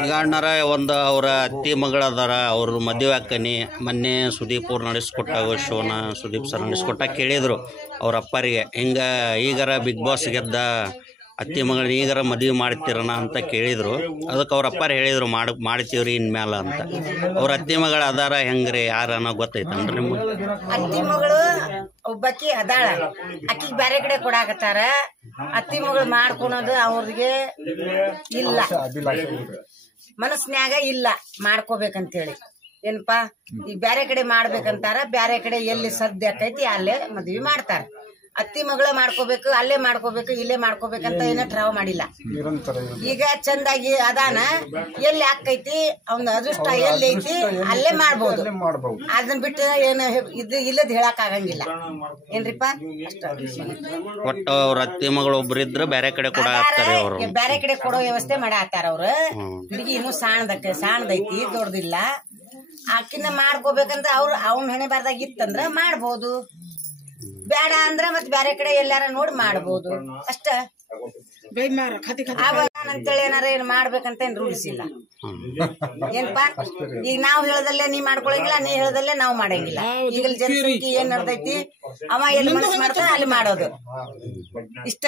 ಈಗ ಅಣ್ಣಾರ ಒಂದು ಅವರ ಅತ್ತಿ ಮಗಳದಾರ ಅವ್ರ ಮದುವೆ ಹಾಕನಿ ಮೊನ್ನೆ ಸುದೀಪ್ ಅವ್ರು ನಡೆಸ್ಕೊಟ್ಟಾಗ ಶೋನ ಸುದೀಪ್ ಸರ್ ನಡೆಸ್ಕೊಟ್ಟಾಗ ಕೇಳಿದರು ಅವ್ರ ಅಪ್ಪರಿಗೆ ಹಿಂಗೆ ಈಗಾರ ಬಿಗ್ ಬಾಸ್ ಗೆದ್ದ ಅತ್ತಿ ಮಗಳನ್ನ ಈಗಾರ ಮದುವೆ ಮಾಡ್ತೀರನ ಅಂತ ಕೇಳಿದರು. ಅದಕ್ಕೆ ಅವ್ರ ಅಪ್ಪಾರು ಹೇಳಿದರು ಮಾಡ್ತೀವ್ರಿ ಇನ್ಮೇಲೆ ಅಂತ. ಅವ್ರ ಅತ್ತಿ ಮಗಳು ಅದಾರ ಹೆಂಗ್ರಿ ಯಾರ ಅನ್ನೋ ಗೊತ್ತೈತನ್ರಿ ನಿಮ್ಗೆ? ಅತ್ತಿ ಮಗಳು ಒಬ್ಬಾಕಿ ಅದಾಳ, ಅಕ್ಕಿಗೆ ಬೇರೆ ಕಡೆ ಕೊಡಾಕತ್ತಾರ. ಅತ್ತಿ ಮಗಳು ಮಾಡ್ಕೊಳೋದು ಅವ್ರಿಗೆ ಇಲ್ಲ, ಮನಸ್ನ್ಯಾಗ ಇಲ್ಲ ಮಾಡ್ಕೋಬೇಕಂತೇಳಿ. ಏನಪ್ಪಾ ಈಗ ಬ್ಯಾರೆ ಕಡೆ ಮಾಡ್ಬೇಕಂತಾರ, ಬ್ಯಾರೆ ಕಡೆ ಎಲ್ಲಿ ಸದ್ಯ ಆಕೈತಿ ಅಲ್ಲೇ ಮದ್ವಿ ಮಾಡ್ತಾರ. ಅತ್ತಿ ಮಗಳ ಮಾಡ್ಕೋಬೇಕು, ಅಲ್ಲೇ ಮಾಡ್ಕೋಬೇಕು, ಇಲ್ಲೇ ಮಾಡ್ಕೋಬೇಕಂತ ಏನೋ ಟ್ರಾವ್ ಮಾಡಿಲ್ಲ. ಈಗ ಚಂದಾಗಿ ಅದಾನ, ಎಲ್ಲಿ ಆಕೈತಿ ಅವ್ನ ಅದೃಷ್ಟ ಎಲ್ಲಿ ಐತಿ ಅಲ್ಲೇ ಮಾಡ್ಬೋದು. ಅದನ್ನ ಬಿಟ್ಟು ಏನು ಇದು ಇಲ್ಲದ್ ಹೇಳಕ್ ಆಗಂಗಿಲ್ಲ ಏನ್ರಿಪಾ. ಒಟ್ಟು ಅವ್ರ ಅತ್ತಿ ಮಗಳು ಒಬ್ರು ಇದ್ರ ಬೇರೆ ಕಡೆ ಕೂಡ ಬೇರೆ ಕಡೆ ಕೊಡೋ ವ್ಯವಸ್ಥೆ ಮಾಡಾತಾರ ಅವ್ರು. ಹುಡುಗಿ ಇನ್ನೂ ಸಾಣದೈತಿ, ದೊಡ್ಡದಿಲ್ಲ. ಆಕಿನ ಮಾಡ್ಕೋಬೇಕಂತ ಅವ್ನ ಹಣೆ ಬಾರ್ದಾಗ ಇತ್ತಂದ್ರ ಮಾಡ್ಬೋದು, ಬೇಡ ಅಂದ್ರ ಮತ್ ಬ್ಯಾರೆ ಕಡೆ ಎಲ್ಲಾರ ನೋಡಿ ಮಾಡ್ಬೋದು ಅಷ್ಟ. ಅಂತೇಳಿ ಏನಾರ ಏನ್ ಮಾಡ್ಬೇಕಂತ ಏನ್ ರೂಲ್ಸ್ ಇಲ್ಲ ಏನ್ಪಾ. ಈಗ ನಾವ್ ಹೇಳದಲ್ಲೇ ನೀ ಮಾಡ್ಕೊಳಂಗಿಲ್ಲ, ನೀ ಹೇಳದಲ್ಲೇ ನಾವ್ ಮಾಡಂಗಿಲ್ಲ. ಈಗ ಜನಸಂಖ್ಯೆ ಏನ್ ನಡ್ದೈತಿ, ಅವ ಎಲ್ಲಿ ಮನಸ್ಸು ಮಾಡ್ತಾನ ಅಲ್ಲಿ ಮಾಡೋದು ಇಷ್ಟ.